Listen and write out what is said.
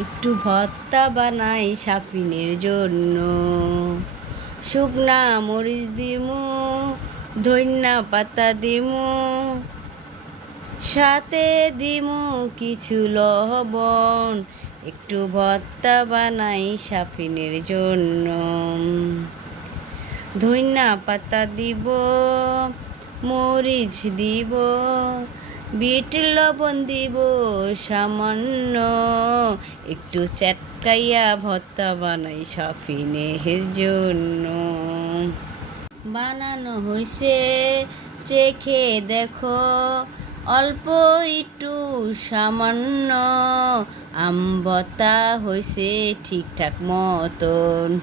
একটু ভর্তা বানাই সাফিনের জন্য। শুকনা মরিচ দিমু ধন্যা পাতা দিমু, সাথে দিমু কিছু লবণ। একটু ভর্তা বানাই সাফিনের জন্য। ধন্যা পাতা দিব, মরিচ দিব বিট লবণ দিব সামান্য। একটু চটকাইয়া ভর্তা বানাই সাফিনের জন্য। বানানো হয়েছে চেখে দেখো, অল্প একটু সামান্য। আম্বতা হয়েছে ঠিকঠাক মতন।